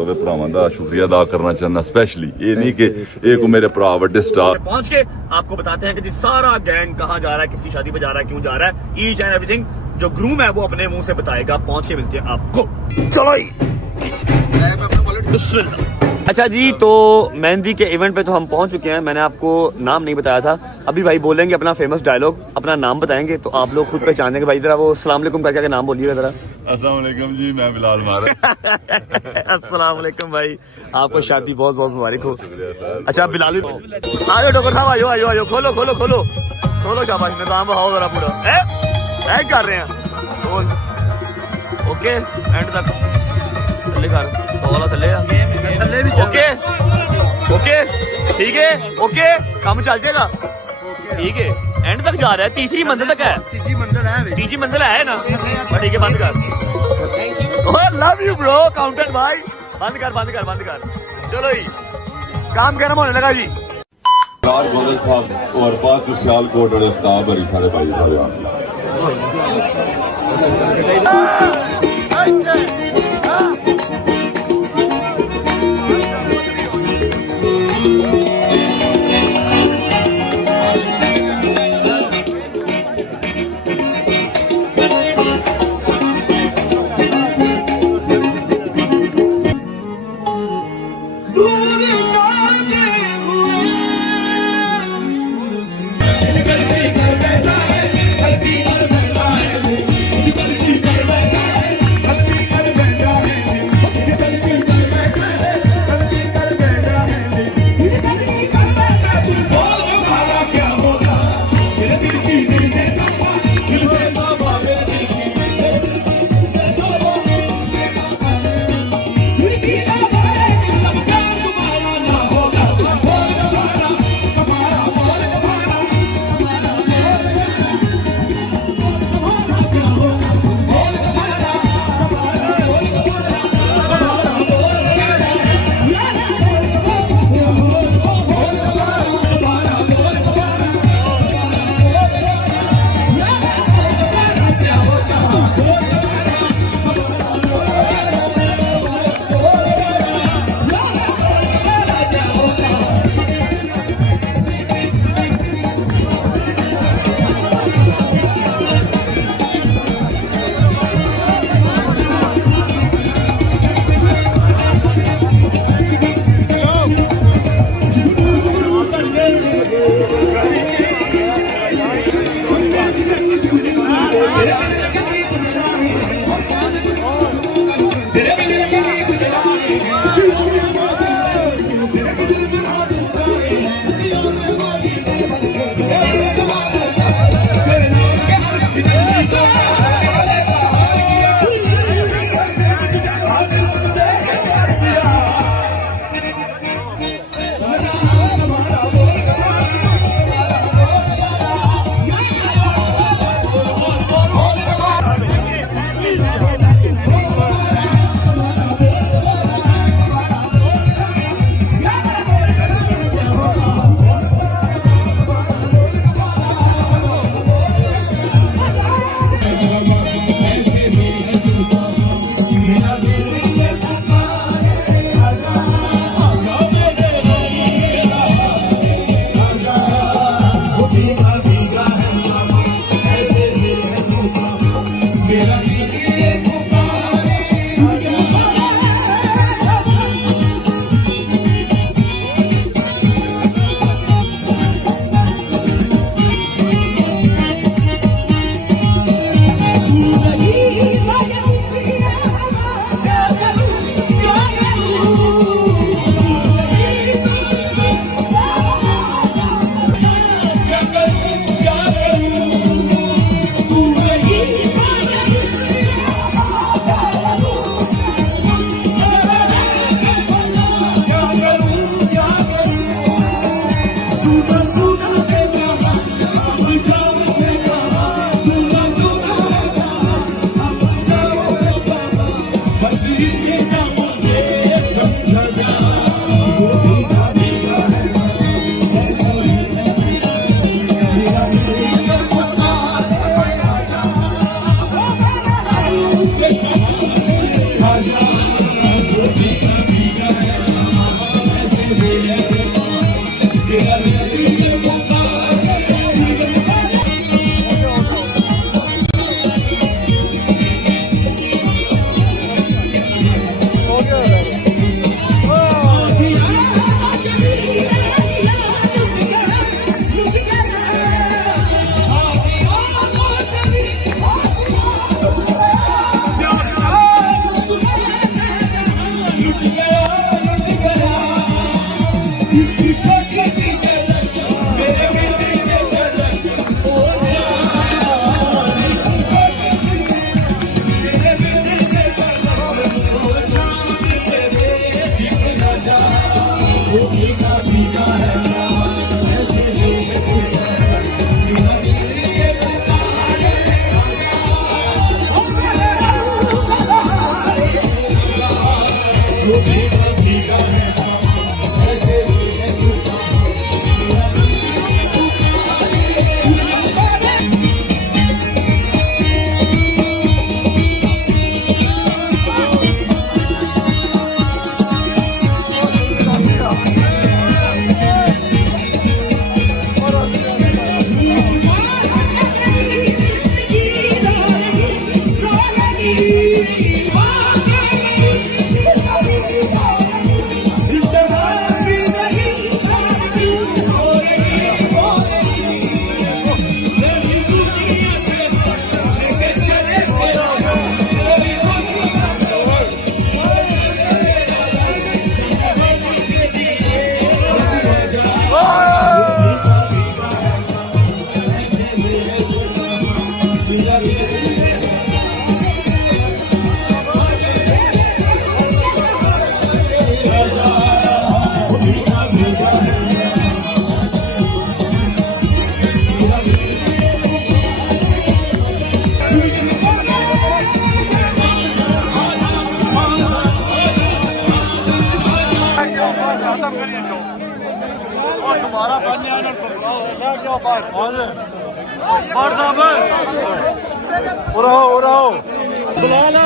दोवे भरावां दा शुक्रिया अदा करना चाहना स्पेशली। ये नहीं कि एक मेरे भरा वड्डे स्टार। पहुंच के आपको बताते हैं कि जी सारा गैंग कहाँ जा रहा है, किसकी शादी पे जा रहा है, क्यों जा रहा है, ईच एंड एवरीथिंग जो ग्रूम है वो अपने मुंह से बताएगा। पहुंच के मिलते हैं आपको। चलो अच्छा जी, तो मेहंदी के इवेंट पे तो हम पहुंच चुके हैं। मैंने आपको नाम नहीं बताया था, अभी भाई बोलेंगे अपना फेमस डायलॉग, अपना नाम बताएंगे तो आप लोग खुद पहचानेंगे। भाई जरा वो अस्सलाम वालेकुम करके नाम बोलिएगा जरा। अस्सलाम वालेकुम जी, मैं बिलाल मारा। अस्सलाम वालेकुम भाई, आपको शादी बहुत बहुत मुबारक हो। अच्छा बिलाल, आयो डॉक्टर साहब, आयो आयो आयो, खोलो खोलो खोलो खोलो, शाबाश, निजाम बहाओ जरा पूरा। है कर रहे हैं बोल, ओके एंड तक थल्ले कर, वाला थल्ले ओके ओके ठीक है, ओके काम चल जाएगा, ठीक है एंड तक जा रहा है, तीसरी मंजिल तक है, तीसरी मंजिल है ना, ठीक है बंद कर। लव यू ब्रो काउंटेड भाई, बंद कर बंद कर बंद कर। चलो जी काम गर्म होने लगा जी। राज बदल साहब और बाद तो सियालकोट और स्टाफ बड़ी सारे भाई सारे बुला ला